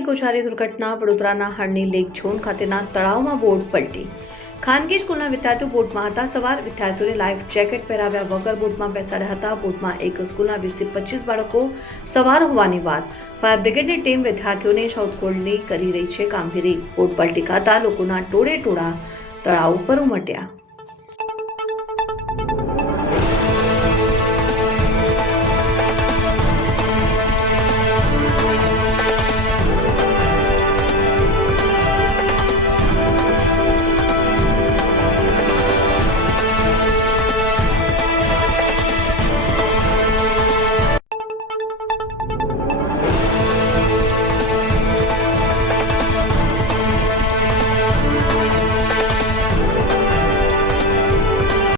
વડોદરાની ગોઝારી દુર્ઘટના. વડોદરાના હળની લેક ઝોન ખાતેના તળાવમાં બોટ પલટી. ખાનગી સ્કૂલના વિદ્યાર્થીઓ બોટમાં હતા સવાર. વિદ્યાર્થીઓને લાઈફ જેકેટ પહેરાવ્યા વગર બોટમાં બેસાડ્યા હતા. બોટમાં એક સ્કૂલના 20 થી 25 બાળકો સવાર હોવાની વાત. ફાયર બ્રિગેડની ટીમ વિદ્યાર્થીઓને શોધખોળની કરી રહી છે કામગીરી. બોટ પલટી ખાતા લોકોના ટોળે ટોળા તળાવ ઉપર ઉમટ્યા.